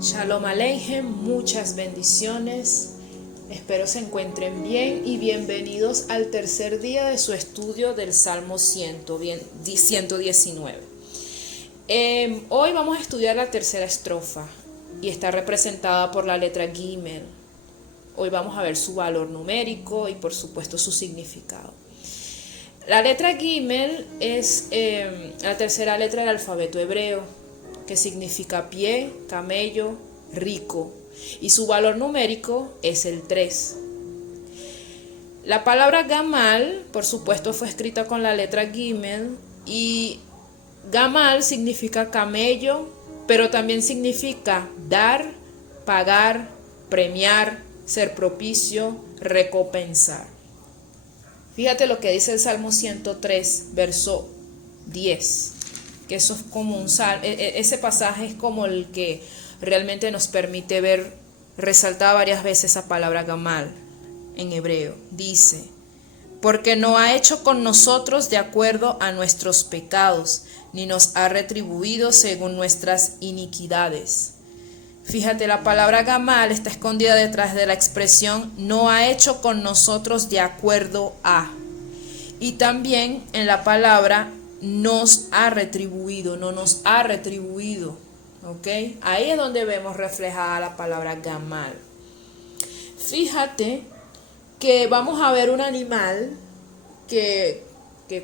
Shalom Aleichem, muchas bendiciones. Espero se encuentren bien y bienvenidos al tercer día de su estudio del Salmo 119. Hoy vamos a estudiar la tercera estrofa y está representada por la letra Gimel. Hoy vamos a ver su valor numérico y por supuesto su significado. La letra Gimel es la tercera letra del alfabeto hebreo, que significa pie, camello, rico, y su valor numérico es el 3. La palabra Gamal, por supuesto, fue escrita con la letra Gimel, y Gamal significa camello, pero también significa dar, pagar, premiar, ser propicio, recompensar. Fíjate lo que dice el Salmo 103, verso 10. Que eso es como ese pasaje es como el que realmente nos permite ver resaltada varias veces esa palabra gamal en hebreo. Dice, porque no ha hecho con nosotros de acuerdo a nuestros pecados, ni nos ha retribuido según nuestras iniquidades. Fíjate, la palabra gamal está escondida detrás de la expresión no ha hecho con nosotros de acuerdo a. Y también en la palabra nos ha retribuido, no nos ha retribuido, ¿ok? Ahí es donde vemos reflejada la palabra gamal. Fíjate que vamos a ver un animal que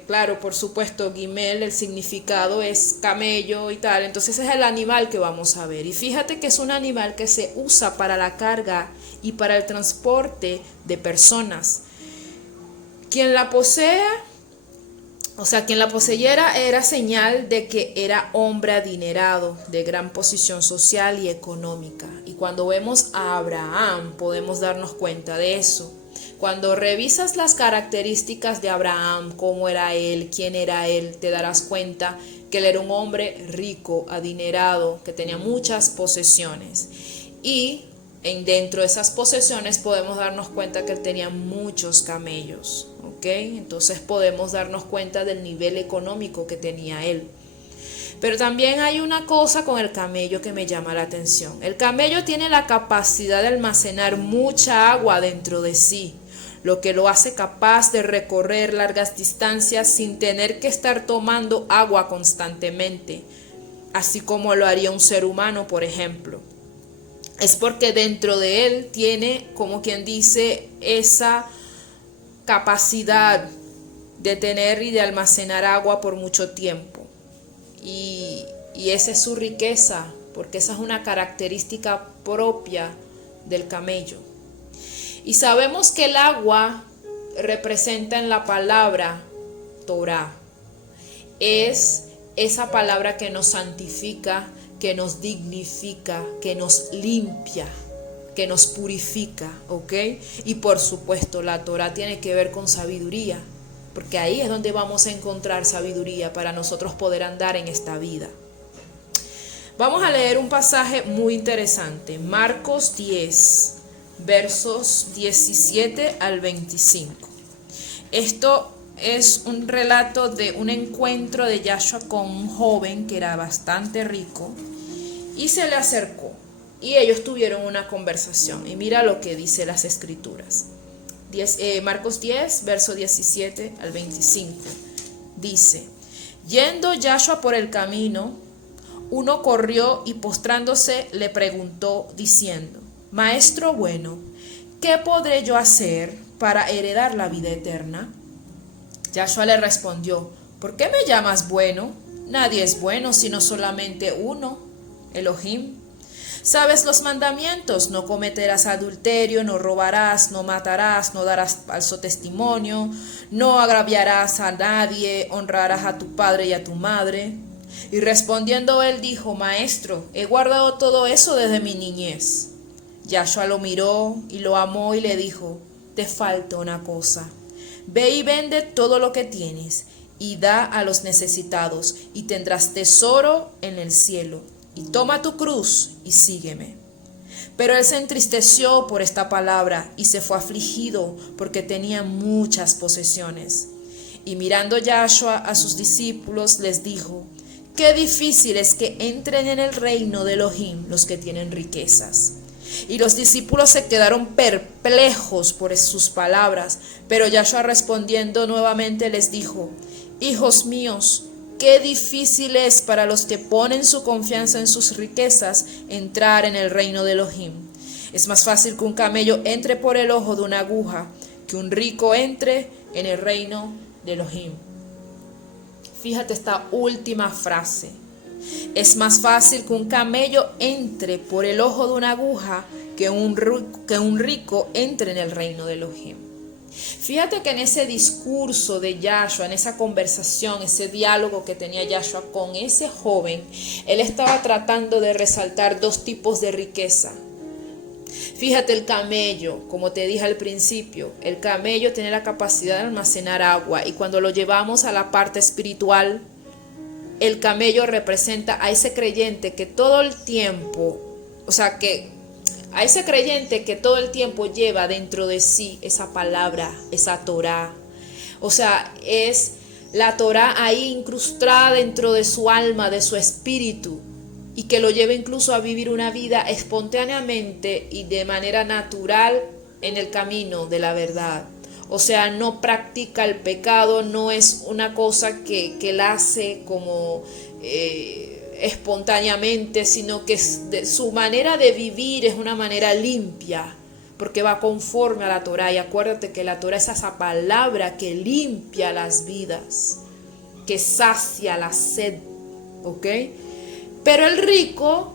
claro, por supuesto, Gimel, el significado es camello y tal, entonces es el animal que vamos a ver. Y fíjate que es un animal que se usa para la carga y para el transporte de personas. Quien la poseyera era señal de que era hombre adinerado, de gran posición social y económica. Y cuando vemos a Abraham podemos darnos cuenta de eso. Cuando revisas las características de Abraham, cómo era él, quién era él, te darás cuenta que él era un hombre rico, adinerado, que tenía muchas posesiones. Y dentro de esas posesiones podemos darnos cuenta que él tenía muchos camellos. Entonces podemos darnos cuenta del nivel económico que tenía él. Pero también hay una cosa con el camello que me llama la atención. El camello tiene la capacidad de almacenar mucha agua dentro de sí, lo que lo hace capaz de recorrer largas distancias sin tener que estar tomando agua constantemente, así como lo haría un ser humano, por ejemplo. Es porque dentro de él tiene, como quien dice, esa capacidad de tener y de almacenar agua por mucho tiempo. Y esa es su riqueza, porque esa es una característica propia del camello. Y sabemos que el agua representa en la palabra Torah. Es esa palabra que nos santifica, que nos dignifica, que nos limpia, que nos purifica, ¿ok? Y por supuesto la Torah tiene que ver con sabiduría, porque ahí es donde vamos a encontrar sabiduría para nosotros poder andar en esta vida. Vamos a leer un pasaje muy interesante, Marcos 10, versos 17 al 25. Esto es un relato de un encuentro de Yahshua con un joven que era bastante rico y se le acercó. Y ellos tuvieron una conversación. Y mira lo que dice las escrituras. Marcos 10, verso 17 al 25. Dice, yendo Yahshua por el camino, uno corrió y postrándose le preguntó diciendo, Maestro bueno, ¿qué podré yo hacer para heredar la vida eterna? Yahshua le respondió, ¿por qué me llamas bueno? Nadie es bueno sino solamente uno, Elohim. ¿Sabes los mandamientos? No cometerás adulterio, no robarás, no matarás, no darás falso testimonio, no agraviarás a nadie, honrarás a tu padre y a tu madre. Y respondiendo él dijo, Maestro, he guardado todo eso desde mi niñez. Yahshua lo miró y lo amó y le dijo, te falta una cosa. Ve y vende todo lo que tienes y da a los necesitados y tendrás tesoro en el cielo. Y toma tu cruz y sígueme. Pero él se entristeció por esta palabra y se fue afligido porque tenía muchas posesiones. Y mirando Yahshua a sus discípulos les dijo, qué difícil es que entren en el reino de Elohim los que tienen riquezas. Y los discípulos se quedaron perplejos por sus palabras, pero Yahshua respondiendo nuevamente les dijo: hijos míos, qué difícil es para los que ponen su confianza en sus riquezas entrar en el reino de Elohim. Es más fácil que un camello entre por el ojo de una aguja que un rico entre en el reino de Elohim. Fíjate esta última frase. Es más fácil que un camello entre por el ojo de una aguja que un rico entre en el reino de Elohim. Fíjate que en ese discurso de Yahshua, en esa conversación, ese diálogo que tenía Yahshua con ese joven, él estaba tratando de resaltar dos tipos de riqueza. Fíjate, el camello, como te dije al principio, el camello tiene la capacidad de almacenar agua, y cuando lo llevamos a la parte espiritual, el camello representa a ese creyente que todo el tiempo, a ese creyente que todo el tiempo lleva dentro de sí esa palabra, esa Torá. O sea, es la Torá ahí incrustada dentro de su alma, de su espíritu, y que lo lleva incluso a vivir una vida espontáneamente y de manera natural en el camino de la verdad. O sea, no practica el pecado, no es una cosa que él hace como espontáneamente, sino que su manera de vivir es una manera limpia, porque va conforme a la Torá. Y acuérdate que la Torá es esa palabra que limpia las vidas, que sacia la sed, ¿ok? Pero el rico,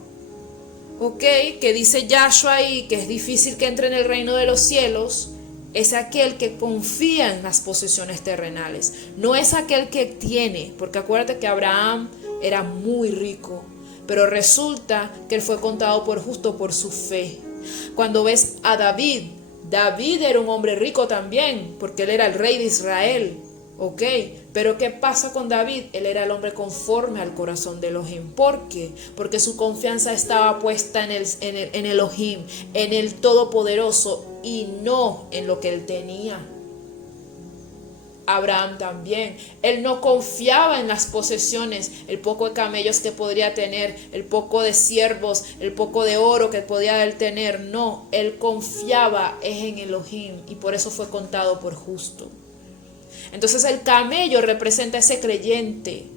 ¿ok?, que dice Yahshua ahí, que es difícil que entre en el reino de los cielos, es aquel que confía en las posesiones terrenales, no es aquel que tiene, porque acuérdate que Abraham era muy rico, pero resulta que él fue contado por justo por su fe. Cuando ves a David, David era un hombre rico también, porque él era el rey de Israel, ¿ok? Pero ¿qué pasa con David? Él era el hombre conforme al corazón de Elohim. ¿Por qué? Porque su confianza estaba puesta en Elohim, en el Todopoderoso, y no en lo que él tenía. Abraham también, él no confiaba en las posesiones, el poco de camellos que podría tener, el poco de siervos, el poco de oro que podía él tener. No, él confiaba en Elohim, y por eso fue contado por justo. Entonces el camello representa ese creyente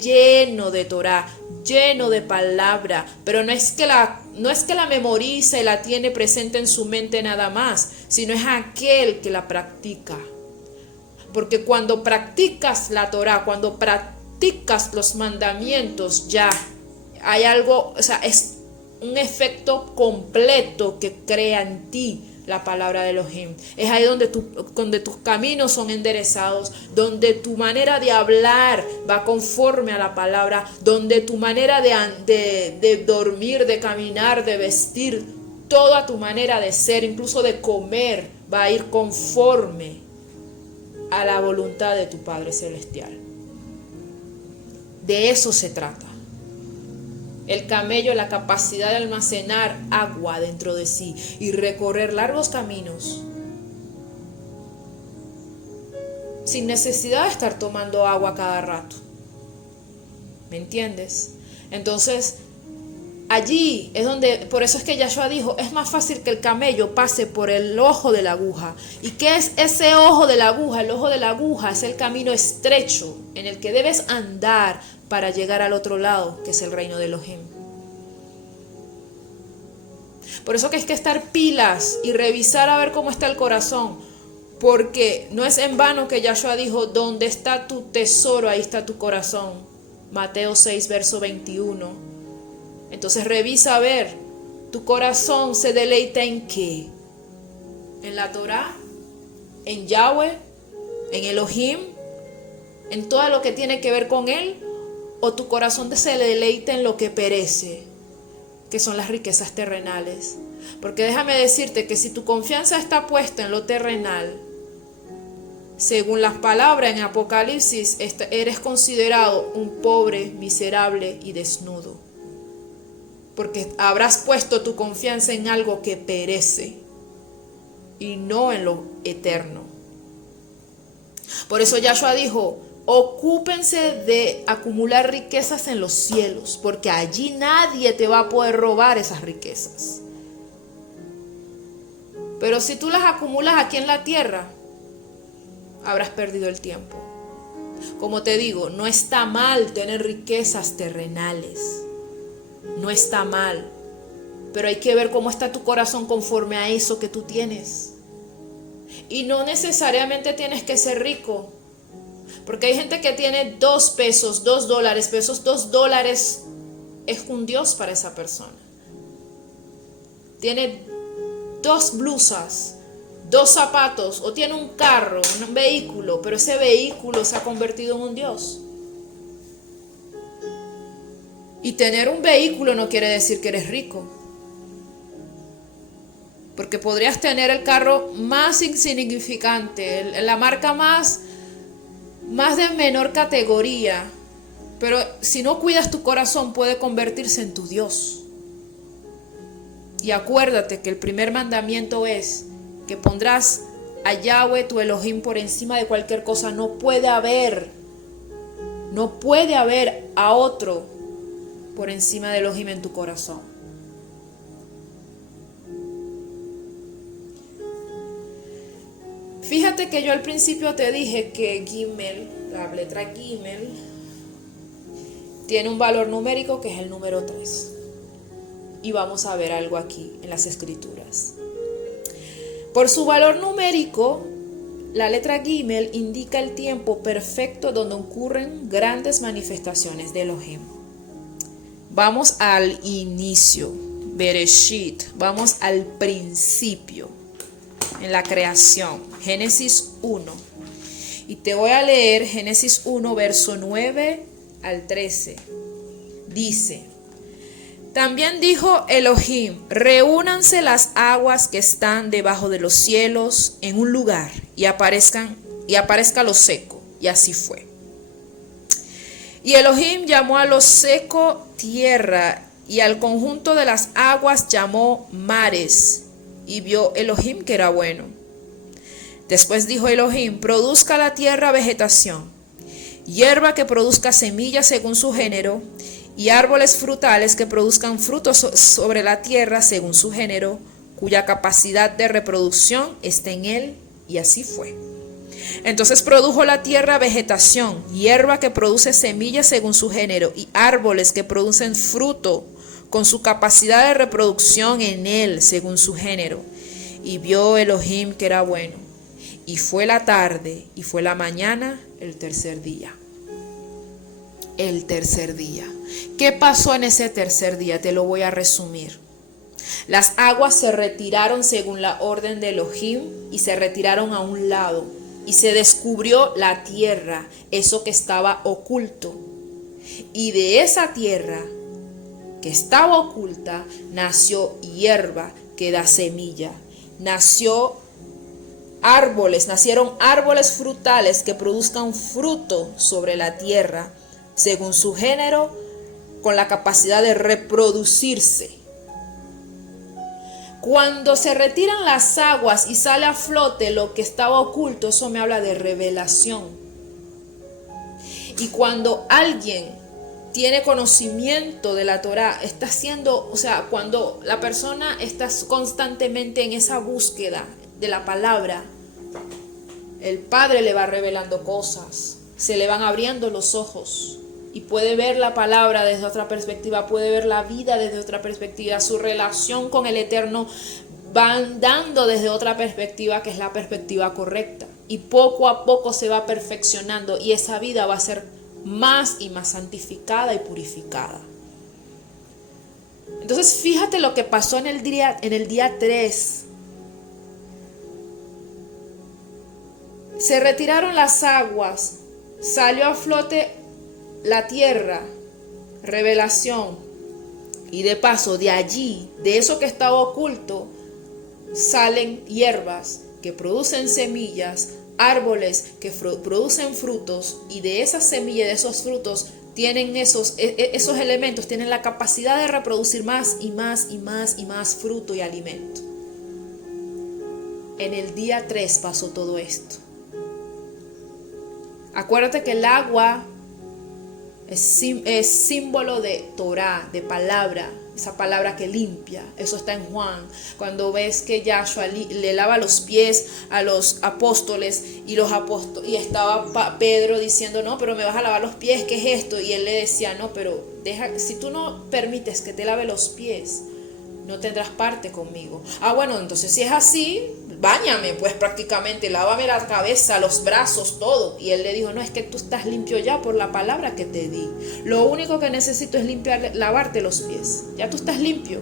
lleno de Torah, lleno de palabra, pero no es que la memoriza y la tiene presente en su mente nada más, sino es aquel que la practica. Porque cuando practicas la Torah, cuando practicas los mandamientos, ya hay algo, o sea, es un efecto completo que crea en ti la palabra de Elohim. Es ahí donde tus caminos son enderezados, donde tu manera de hablar va conforme a la palabra, donde tu manera de dormir, de caminar, de vestir, toda tu manera de ser, incluso de comer, va a ir conforme a la voluntad de tu Padre Celestial. De eso se trata. El camello, la capacidad de almacenar agua dentro de sí y recorrer largos caminos sin necesidad de estar tomando agua cada rato. ¿Me entiendes? Entonces, allí es donde, por eso es que Yahshua dijo, es más fácil que el camello pase por el ojo de la aguja. ¿Y qué es ese ojo de la aguja? El ojo de la aguja es el camino estrecho en el que debes andar para llegar al otro lado, que es el reino de Elohim. Por eso que hay que estar pilas y revisar a ver cómo está el corazón, porque no es en vano que Yahshua dijo, donde está tu tesoro, ahí está tu corazón. Mateo 6, verso 21. Entonces revisa a ver, ¿tu corazón se deleita en qué? ¿En la Torá? ¿En Yahweh? ¿En Elohim? ¿En todo lo que tiene que ver con Él? ¿O tu corazón se deleita en lo que perece, que son las riquezas terrenales? Porque déjame decirte que si tu confianza está puesta en lo terrenal, según las palabras en Apocalipsis, eres considerado un pobre, miserable y desnudo. Porque habrás puesto tu confianza en algo que perece y no en lo eterno. Por eso Yahshua dijo, ocúpense de acumular riquezas en los cielos, porque allí nadie te va a poder robar esas riquezas. Pero si tú las acumulas aquí en la tierra, habrás perdido el tiempo. Como te digo, no está mal tener riquezas terrenales. No está mal. Pero hay que ver cómo está tu corazón conforme a eso que tú tienes. Y no necesariamente tienes que ser rico. Porque hay gente que tiene 2 pesos, 2 dólares, pero esos 2 dólares es un Dios para esa persona. Tiene 2 blusas, 2 zapatos, o tiene un carro, un vehículo, pero ese vehículo se ha convertido en un Dios. Y tener un vehículo no quiere decir que eres rico. Porque podrías tener el carro más insignificante, la marca más de menor categoría, pero si no cuidas tu corazón puede convertirse en tu Dios. Y acuérdate que el primer mandamiento es que pondrás a Yahweh tu Elohim por encima de cualquier cosa. No puede haber a otro por encima de Elohim en tu corazón. Fíjate que yo al principio te dije que Gimel, la letra Gimel, tiene un valor numérico que es el número 3. Y vamos a ver algo aquí en las escrituras. Por su valor numérico, la letra Gimel indica el tiempo perfecto donde ocurren grandes manifestaciones de Elohim. Vamos al inicio, Bereshit, vamos al principio, en la creación, Génesis 1. Y te voy a leer Génesis 1, verso 9 al 13. Dice: también dijo Elohim, reúnanse las aguas que están debajo de los cielos en un lugar y aparezca lo seco. Y así fue. Y Elohim llamó a lo seco tierra, y al conjunto de las aguas llamó mares. Y vio Elohim que era bueno. Después dijo Elohim, produzca la tierra vegetación, hierba que produzca semillas según su género, y árboles frutales que produzcan frutos sobre la tierra según su género, cuya capacidad de reproducción está en él. Y así fue. Entonces produjo la tierra vegetación, hierba que produce semillas según su género, y árboles que producen fruto con su capacidad de reproducción en él según su género. Y vio Elohim que era bueno. Y fue la tarde y fue la mañana, el tercer día. El tercer día. ¿Qué pasó en ese tercer día? Te lo voy a resumir. Las aguas se retiraron según la orden de Elohim y se retiraron a un lado. Y se descubrió la tierra, eso que estaba oculto. Y de esa tierra que estaba oculta nació hierba que da semilla. Nacieron árboles frutales que produzcan fruto sobre la tierra según su género, con la capacidad de reproducirse. Cuando se retiran las aguas y sale a flote lo que estaba oculto, eso me habla de revelación. Y cuando alguien tiene conocimiento de la Torá, está haciendo, cuando la persona está constantemente en esa búsqueda de la palabra, el Padre le va revelando cosas, se le van abriendo los ojos y puede ver la palabra desde otra perspectiva, puede ver la vida desde otra perspectiva, su relación con el Eterno va andando desde otra perspectiva que es la perspectiva correcta, y poco a poco se va perfeccionando y esa vida va a ser más y más santificada y purificada. Entonces fíjate lo que pasó en el día 3. Se retiraron las aguas, salió a flote la tierra, revelación, y de paso de allí, de eso que estaba oculto, salen hierbas que producen semillas, árboles que producen frutos, y de esas semillas, de esos frutos, tienen esos elementos, tienen la capacidad de reproducir más y más y más y más fruto y alimento. En el día 3 pasó todo esto. Acuérdate que el agua es símbolo de Torah, de palabra, esa palabra que limpia. Eso está en Juan. Cuando ves que Yahshua le lava los pies a los apóstoles y estaba Pedro diciendo, no, pero me vas a lavar los pies, ¿qué es esto? Y él le decía, no, pero si tú no permites que te lave los pies, no tendrás parte conmigo. Bueno, entonces si es así, báñame, pues prácticamente, lávame la cabeza, los brazos, todo. Y él le dijo, no, es que tú estás limpio ya por la palabra que te di. Lo único que necesito es lavarte los pies. Ya tú estás limpio.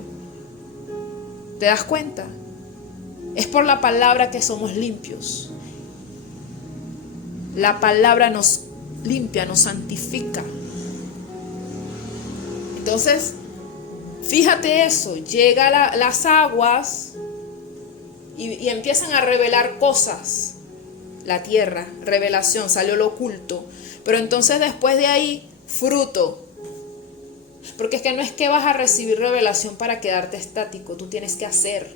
¿Te das cuenta? Es por la palabra que somos limpios. La palabra nos limpia, nos santifica. Entonces, fíjate eso, llega las aguas y empiezan a revelar cosas. La tierra, revelación, salió lo oculto. Pero entonces después de ahí, fruto. Porque es que no es que vas a recibir revelación para quedarte estático, tú tienes que hacer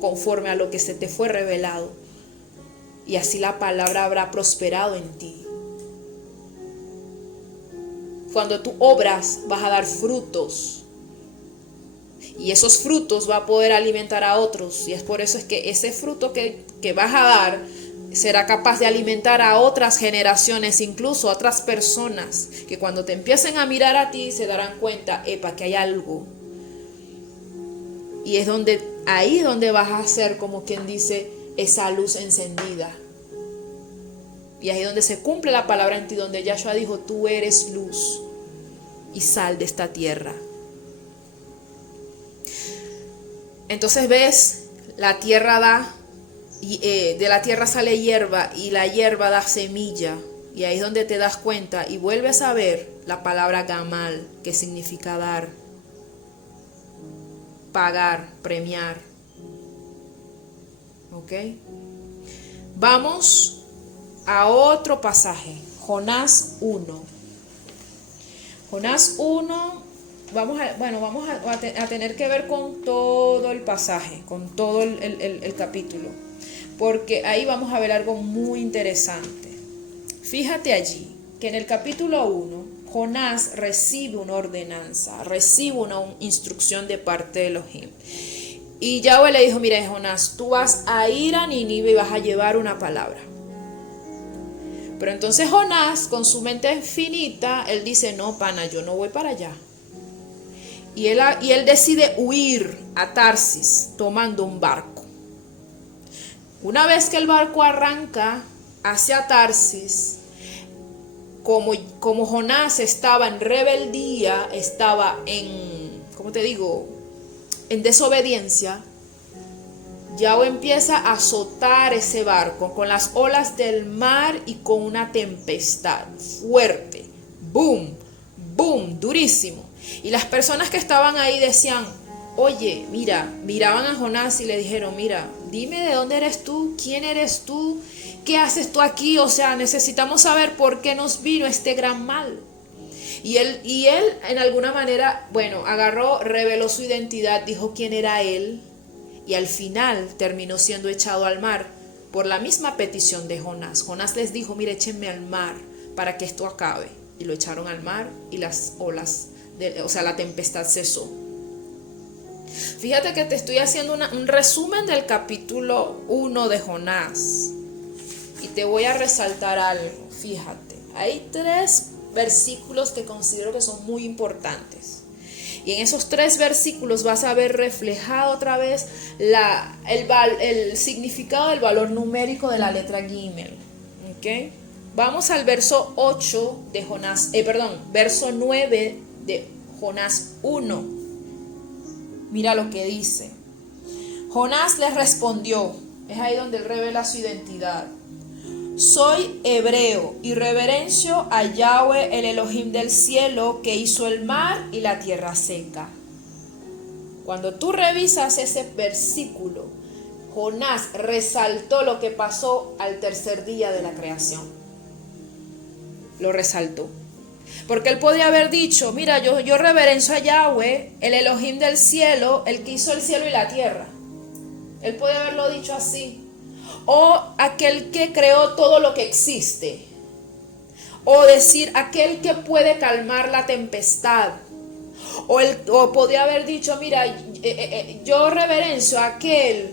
conforme a lo que se te fue revelado. Y así la palabra habrá prosperado en ti. Cuando tú obras, vas a dar frutos. Y esos frutos va a poder alimentar a otros. Y es por eso es que ese fruto que vas a dar será capaz de alimentar a otras generaciones, incluso a otras personas, que cuando te empiecen a mirar a ti se darán cuenta, que hay algo. Y es ahí donde vas a ser, como quien dice, esa luz encendida. Y ahí es donde se cumple la palabra en ti, donde Yahshua dijo, tú eres luz y sal de esta tierra. Entonces ves, la tierra da, de la tierra sale hierba y la hierba da semilla. Y ahí es donde te das cuenta y vuelves a ver la palabra gamal, que significa dar, pagar, premiar. ¿Ok? Vamos a otro pasaje, Jonás 1. Jonás 1. Vamos a tener que ver con todo el pasaje, con todo el capítulo, porque ahí vamos a ver algo muy interesante. Fíjate allí que en el capítulo 1, Jonás recibe una ordenanza, recibe una instrucción de parte de Elohim. Y Yahweh le dijo, mira Jonás, tú vas a ir a Nínive y vas a llevar una palabra. Pero entonces Jonás, con su mente infinita, él dice, no, pana, yo no voy para allá. Y él decide huir a Tarsis tomando un barco. Una vez que el barco arranca hacia Tarsis, como Jonás estaba en rebeldía, estaba en desobediencia, Yahweh empieza a azotar ese barco con las olas del mar y con una tempestad fuerte. Boom, boom, durísimo. Y las personas que estaban ahí decían, oye, miraban a Jonás y le dijeron, mira, dime de dónde eres tú, quién eres tú, qué haces tú aquí, o sea, necesitamos saber por qué nos vino este gran mal. Y él en alguna manera, agarró, reveló su identidad, dijo quién era él, y al final terminó siendo echado al mar por la misma petición de Jonás. Jonás les dijo, mire, échenme al mar para que esto acabe. Y lo echaron al mar y las olas, la tempestad cesó. Fíjate que te estoy haciendo un resumen del capítulo 1 de Jonás. Y te voy a resaltar algo. Fíjate, hay 3 versículos que considero que son muy importantes. Y en esos 3 versículos vas a ver reflejado otra vez el significado del valor numérico de la letra Gimel. ¿Ok? Vamos al verso 8 de Jonás, verso 9 de Jonás 1. Mira lo que dice. Jonás les respondió, es ahí donde él revela su identidad. Soy hebreo y reverencio a Yahweh, el Elohim del cielo, que hizo el mar y la tierra seca. Cuando tú revisas ese versículo, Jonás resaltó lo que pasó al tercer día de la creación. Lo resaltó. Porque él podía haber dicho, mira, yo reverencio a Yahweh, el Elohim del cielo, el que hizo el cielo y la tierra. Él podía haberlo dicho así. O aquel que creó todo lo que existe. O decir aquel que puede calmar la tempestad. O podría haber dicho, mira, yo reverencio a aquel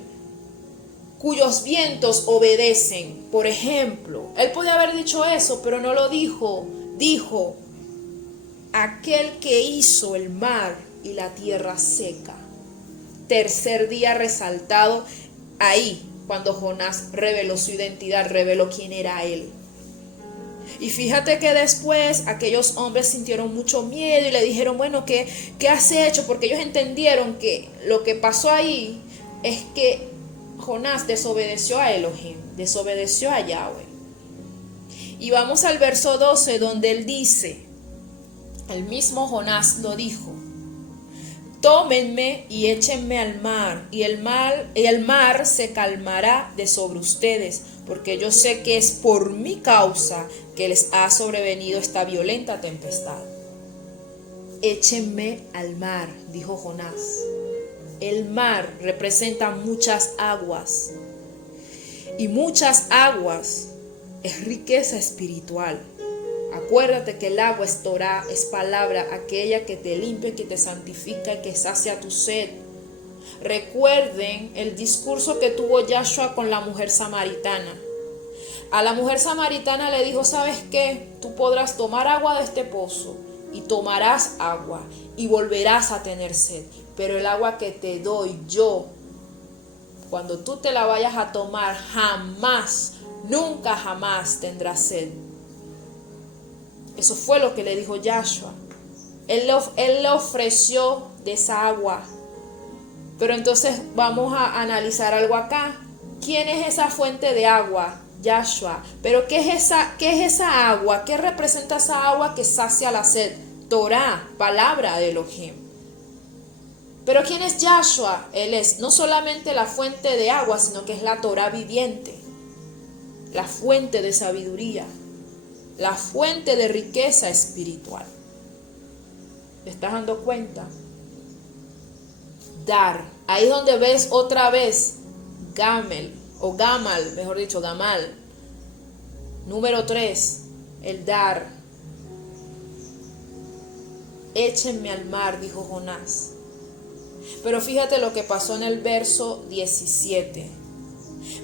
cuyos vientos obedecen. Por ejemplo, él podía haber dicho eso, pero no lo dijo. Dijo, aquel que hizo el mar y la tierra seca. Tercer día resaltado ahí, cuando Jonás reveló su identidad, reveló quién era él. Y fíjate que después aquellos hombres sintieron mucho miedo y le dijeron, bueno, ¿qué has hecho? Porque ellos entendieron que lo que pasó ahí es que Jonás desobedeció a Elohim, desobedeció a Yahweh. Y vamos al verso 12 donde él dice, el mismo Jonás lo dijo, tómenme y échenme al mar, y el mar se calmará de sobre ustedes, porque yo sé que es por mi causa que les ha sobrevenido esta violenta tempestad. Échenme al mar, dijo Jonás. El mar representa muchas aguas, y muchas aguas es riqueza espiritual. Acuérdate que el agua es Torah, es palabra, aquella que te limpia, que te santifica y que sacia tu sed. Recuerden el discurso que tuvo Yahshua con la mujer samaritana. A la mujer samaritana le dijo, ¿sabes qué? Tú podrás tomar agua de este pozo y tomarás agua y volverás a tener sed. Pero el agua que te doy yo, cuando tú te la vayas a tomar, jamás, nunca jamás tendrás sed. Eso fue lo que le dijo Yahshua. Él le ofreció de esa agua. Pero entonces vamos a analizar algo acá. ¿Quién es esa fuente de agua? Yahshua. Pero ¿qué es esa agua? ¿Qué representa esa agua que sacia la sed? Torah, palabra de Elohim. Pero ¿quién es Yahshua? Él es no solamente la fuente de agua, sino que es la Torah viviente, la fuente de sabiduría, la fuente de riqueza espiritual. ¿Te estás dando cuenta? Dar. Ahí es donde ves otra vez Gamal, mejor dicho, Gamal. Número 3, el dar. Échenme al mar, dijo Jonás. Pero fíjate lo que pasó en el verso 17.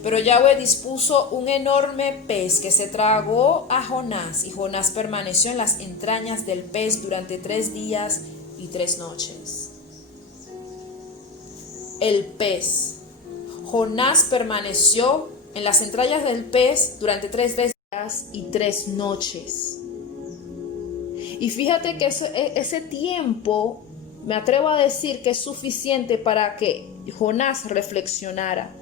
Pero Yahweh dispuso un enorme pez que se tragó a Jonás, y Jonás permaneció en las entrañas del pez durante 3 días y 3 noches. El pez. Jonás permaneció en las entrañas del pez durante 3 días y 3 noches. Y fíjate que ese tiempo, me atrevo a decir que es suficiente para que Jonás reflexionara.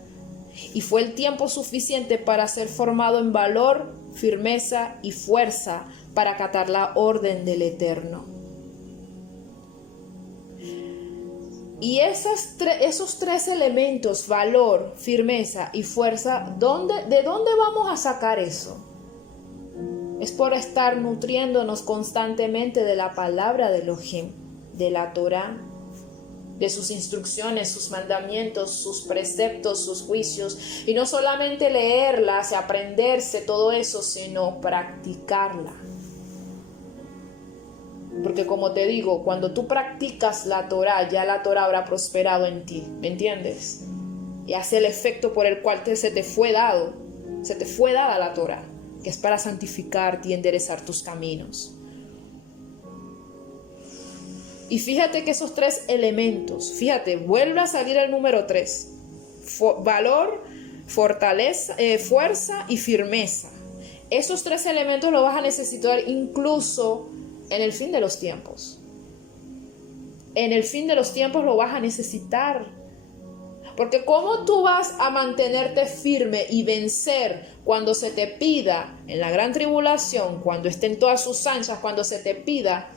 Y fue el tiempo suficiente para ser formado en valor, firmeza y fuerza para acatar la orden del Eterno. Y esos 3 elementos, valor, firmeza y fuerza, ¿de dónde vamos a sacar eso? Es por estar nutriéndonos constantemente de la palabra de Elohim, de la Torah, de sus instrucciones, sus mandamientos, sus preceptos, sus juicios. Y no solamente leerlas y aprenderse todo eso, sino practicarla. Porque como te digo, cuando tú practicas la Torah, ya la Torah habrá prosperado en ti, ¿me entiendes? Y hace el efecto por el cual se te fue dada la Torah, que es para santificarte y enderezar tus caminos. Y fíjate que esos 3 elementos, vuelve a salir el número 3, valor, fortaleza, fuerza y firmeza. Esos 3 elementos los vas a necesitar incluso en el fin de los tiempos. En el fin de los tiempos lo vas a necesitar. Porque ¿cómo tú vas a mantenerte firme y vencer cuando se te pida en la gran tribulación, cuando estén todas sus anchas, cuando se te pida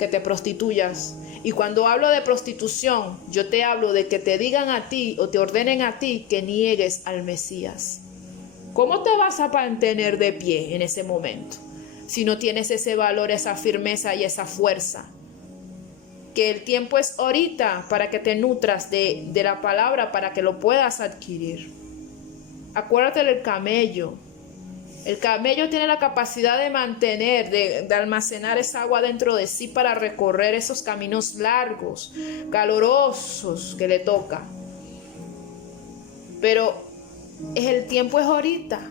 que te prostituyas? Y cuando hablo de prostitución, yo te hablo de que te digan a ti o te ordenen a ti que niegues al Mesías. ¿Cómo te vas a mantener de pie en ese momento si no tienes ese valor, esa firmeza y esa fuerza? Que el tiempo es ahorita para que te nutras de la palabra, para que lo puedas adquirir. Acuérdate del camello. El camello tiene la capacidad de mantener, de almacenar esa agua dentro de sí para recorrer esos caminos largos, calurosos que le toca. Pero el tiempo es ahorita.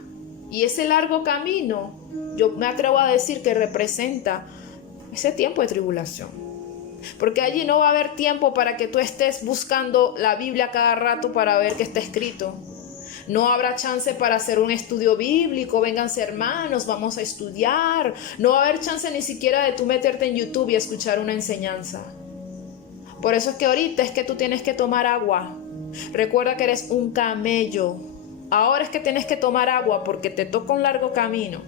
Y ese largo camino, yo me atrevo a decir que representa ese tiempo de tribulación. Porque allí no va a haber tiempo para que tú estés buscando la Biblia cada rato para ver qué está escrito. No habrá chance para hacer un estudio bíblico, vénganse hermanos, vamos a estudiar. No va a haber chance ni siquiera de tú meterte en YouTube y escuchar una enseñanza. Por eso es que ahorita es que tú tienes que tomar agua. Recuerda que eres un camello. Ahora es que tienes que tomar agua porque te toca un largo camino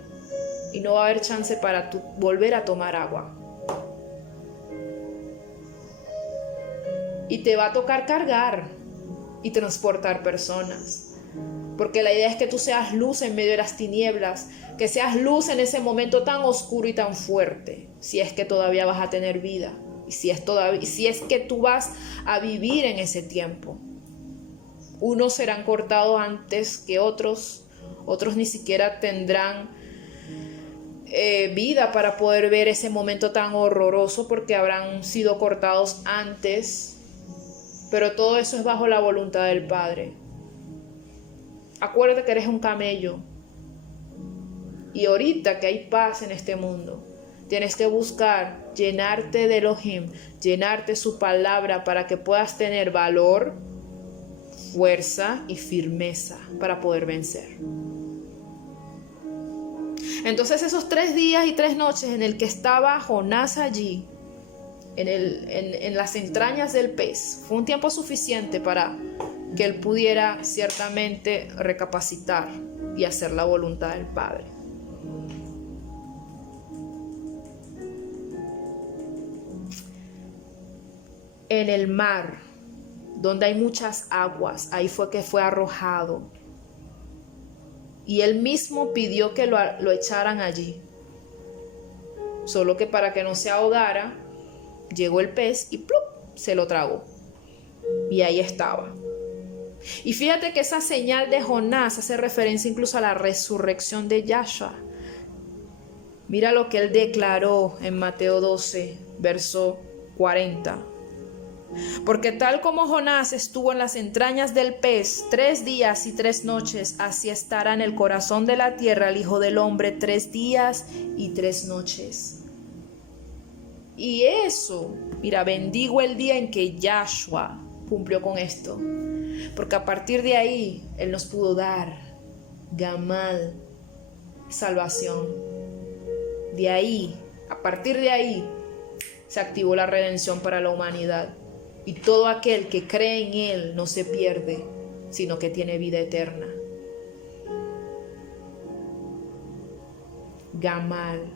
y no va a haber chance para tú volver a tomar agua. Y te va a tocar cargar y transportar personas. Porque la idea es que tú seas luz en medio de las tinieblas, que seas luz en ese momento tan oscuro y tan fuerte, si es que todavía vas a tener vida, y si es que tú vas a vivir en ese tiempo. Unos serán cortados antes que otros ni siquiera tendrán vida para poder ver ese momento tan horroroso porque habrán sido cortados antes, pero todo eso es bajo la voluntad del Padre. Acuérdate que eres un camello y ahorita que hay paz en este mundo, tienes que buscar llenarte de Elohim, llenarte de su palabra para que puedas tener valor, fuerza y firmeza para poder vencer. Entonces esos 3 días y 3 noches en el que estaba Jonás allí, en las entrañas del pez, fue un tiempo suficiente para que él pudiera ciertamente recapacitar y hacer la voluntad del Padre. En el mar, donde hay muchas aguas, ahí fue que fue arrojado. Y él mismo pidió que lo echaran allí. Solo que para que no se ahogara, llegó el pez y ¡plup!, se lo tragó. Y ahí estaba. Y fíjate que esa señal de Jonás hace referencia incluso a la resurrección de Yahshua. Mira lo que él declaró en Mateo 12, verso 40. Porque tal como Jonás estuvo en las entrañas del pez 3 días y 3 noches, así estará en el corazón de la tierra el Hijo del Hombre 3 días y 3 noches. Y eso, mira, bendigo el día en que Yahshua cumplió con esto. Porque a partir de ahí, Él nos pudo dar Gamal, salvación. De ahí, a partir de ahí, se activó la redención para la humanidad. Y todo aquel que cree en Él no se pierde, sino que tiene vida eterna. Gamal,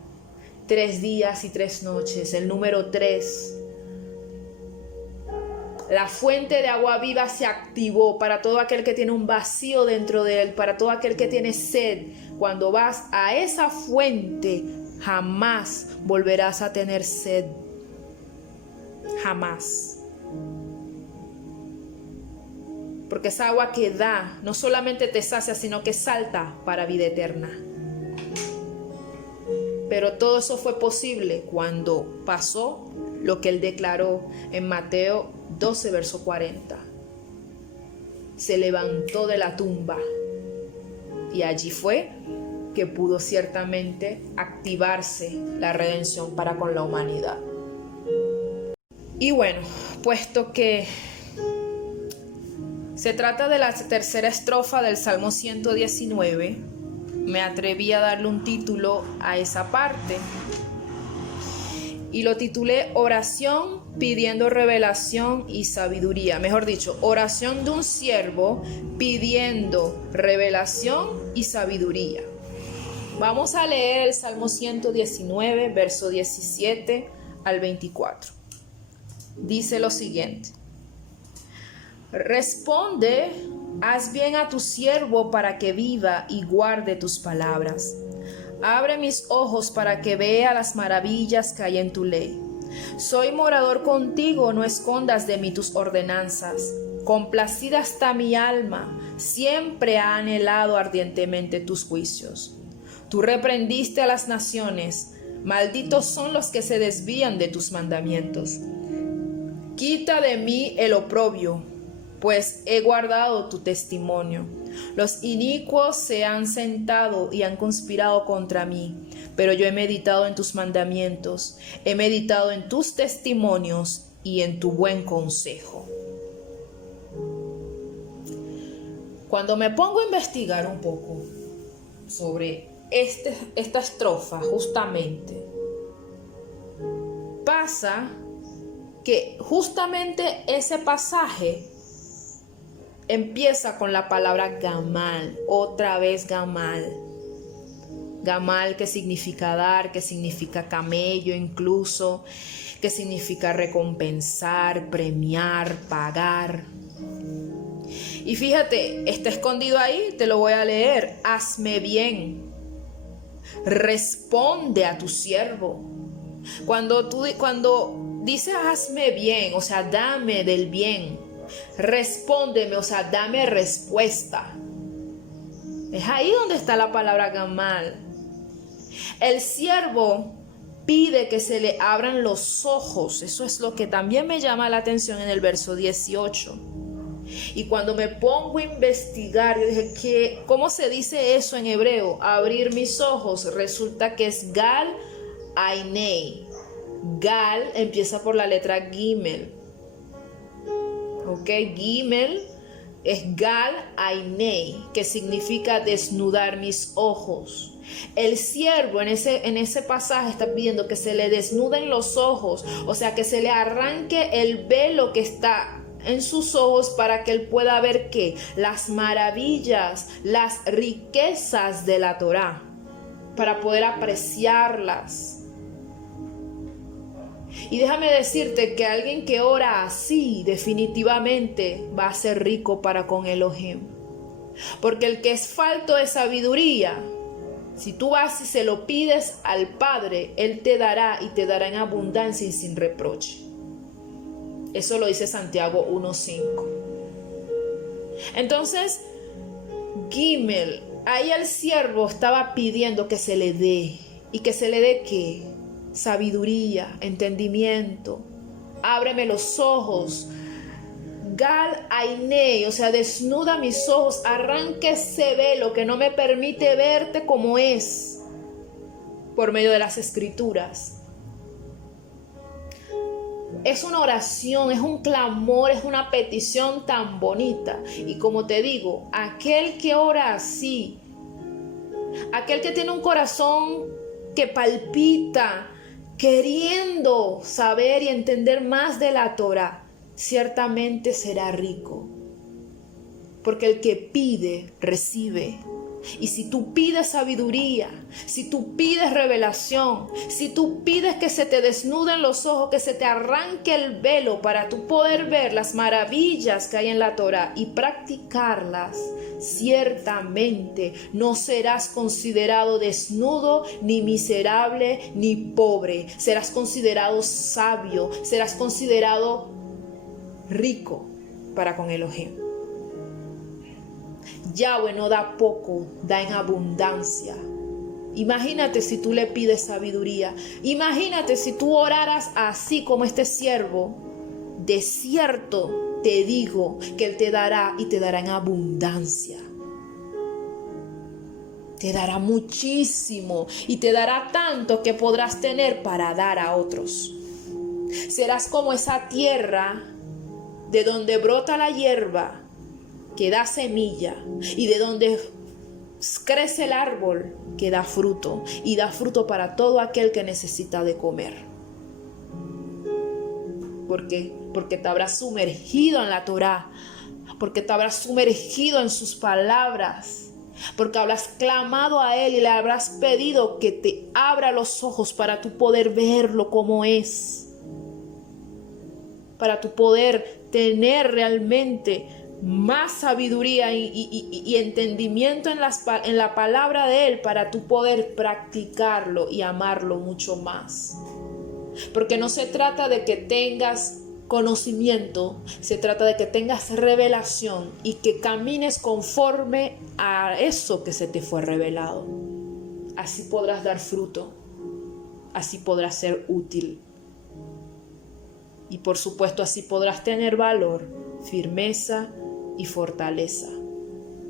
3 días y 3 noches, el número 3. La fuente de agua viva se activó para todo aquel que tiene un vacío dentro de él, para todo aquel que tiene sed. Cuando vas a esa fuente, jamás volverás a tener sed. Jamás. Porque esa agua que da no solamente te sacia, sino que salta para vida eterna. Pero todo eso fue posible cuando pasó lo que él declaró en Mateo 12, verso 40. Se levantó de la tumba y allí fue que pudo ciertamente activarse la redención para con la humanidad. Y bueno, puesto que se trata de la tercera estrofa del Salmo 119, me atreví a darle un título a esa parte y lo titulé Oración pidiendo revelación y sabiduría. Mejor dicho, oración de un siervo pidiendo revelación y sabiduría. Vamos a leer el Salmo 119, verso 17 al 24. Dice lo siguiente: Responde, haz bien a tu siervo para que viva y guarde tus palabras. Abre mis ojos para que vea las maravillas que hay en tu ley. Soy morador contigo, no escondas de mí tus ordenanzas. Complacida está mi alma, siempre ha anhelado ardientemente tus juicios. Tú reprendiste a las naciones. Malditos son los que se desvían de tus mandamientos. Quita de mí el oprobio, pues he guardado tu testimonio. Los inicuos se han sentado y han conspirado contra mí, pero yo he meditado en tus mandamientos, he meditado en tus testimonios y en tu buen consejo. Cuando me pongo a investigar un poco sobre esta estrofa, justamente, pasa que justamente ese pasaje empieza con la palabra gamal, otra vez gamal. Gamal, que significa dar, que significa camello incluso, que significa recompensar, premiar, pagar. Y fíjate, está escondido ahí, te lo voy a leer. Hazme bien, responde a tu siervo. Cuando dices hazme bien, o sea, dame del bien, respóndeme, o sea, dame respuesta. Es ahí donde está la palabra gamal. El siervo pide que se le abran los ojos. Eso es lo que también me llama la atención en el verso 18. Y cuando me pongo a investigar, yo dije, ¿cómo se dice eso en hebreo? Abrir mis ojos. Resulta que es gal ainei. Gal empieza por la letra Gimel. Ok, Gimel es gal ainei, que significa desnudar mis ojos. El siervo en ese pasaje está pidiendo que se le desnuden los ojos, o sea, que se le arranque el velo que está en sus ojos para que él pueda ver ¿qué? Las maravillas, las riquezas de la Torá, para poder apreciarlas. Y déjame decirte que alguien que ora así definitivamente va a ser rico para con Elohim. Porque el que es falto de sabiduría, si tú vas y se lo pides al Padre, Él te dará y te dará en abundancia y sin reproche. Eso lo dice Santiago 1:5. Entonces, Gimel, ahí el siervo estaba pidiendo que se le dé. ¿Y que se le dé qué? Sabiduría, entendimiento. Ábreme los ojos. Gal ainei, o sea, desnuda mis ojos, arranque ese velo que no me permite verte como es por medio de las escrituras. Es una oración, es un clamor, es una petición tan bonita. Y como te digo, aquel que ora así, aquel que tiene un corazón que palpita, queriendo saber y entender más de la Torá, ciertamente será rico. Porque el que pide, recibe. Y si tú pides sabiduría, si tú pides revelación, si tú pides que se te desnuden los ojos, que se te arranque el velo para tú poder ver las maravillas que hay en la Torá y practicarlas, ciertamente no serás considerado desnudo, ni miserable, ni pobre. Serás considerado sabio, serás considerado rico para con Elohim. Yahweh no da poco, da en abundancia. Imagínate si tú le pides sabiduría. Imagínate si tú oraras así como este siervo. De cierto te digo que Él te dará y te dará en abundancia. Te dará muchísimo y te dará tanto que podrás tener para dar a otros. Serás como esa tierra de donde brota la hierba, que da semilla, y de donde crece el árbol que da fruto, y da fruto para todo aquel que necesita de comer. Porque te habrás sumergido en la Torá, porque te habrás sumergido en sus palabras, porque habrás clamado a Él y le habrás pedido que te abra los ojos para tu poder verlo como es, para tu poder tener realmente más sabiduría y entendimiento en la palabra de Él, para tu poder practicarlo y amarlo mucho más. Porque no se trata de que tengas conocimiento, se trata de que tengas revelación y que camines conforme a eso que se te fue revelado. así podrás dar fruto, así podrás ser útil. Y por supuesto así podrás tener valor, firmeza y fortaleza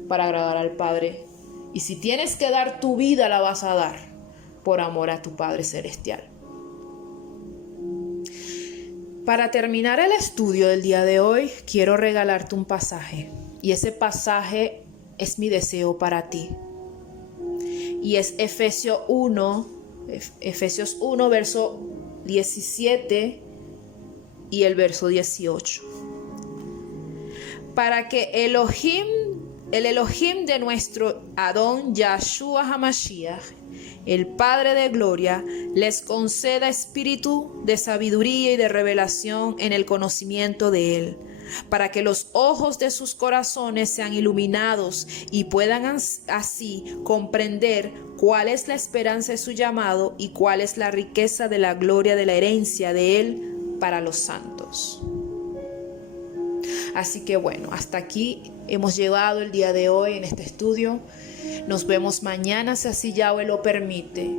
para agradar al Padre. Y si tienes que dar tu vida, la vas a dar por amor a tu Padre Celestial. Para terminar el estudio del día de hoy, quiero regalarte un pasaje. Y ese pasaje es mi deseo para ti. Y es Efesios 1, verso 17 y el verso 18. Para que el Elohim de nuestro Adón Yahshua HaMashiach, el Padre de Gloria, les conceda espíritu de sabiduría y de revelación en el conocimiento de Él, para que los ojos de sus corazones sean iluminados y puedan así comprender cuál es la esperanza de su llamado y cuál es la riqueza de la gloria de la herencia de Él para los santos. Así que bueno, hasta aquí hemos llegado el día de hoy en este estudio. Nos vemos mañana si así Yahweh lo permite,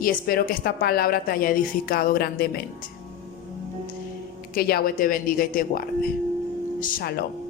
y espero que esta palabra te haya edificado grandemente. Que Yahweh te bendiga y te guarde. Shalom.